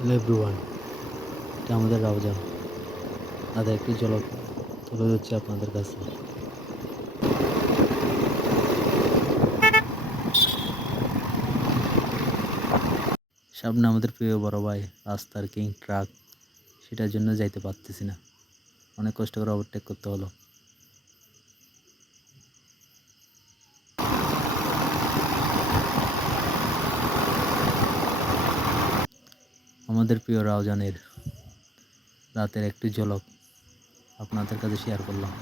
Hello everyone, এটা আমাদের রাউজান। তাদের একটি ঝলক তুলে ধরছি আপনাদের কাছে। সামনে আমাদের প্রিয় বড় ভাই, রাস্তার কিং ট্রাক, সেটার জন্য যাইতে পারতেছি না। অনেক কষ্ট করে ওভারটেক করতে হলো। আমাদের প্রিয় রাউজানের রাতের একটি ঝলক আপনাদের কাছে শেয়ার করলাম।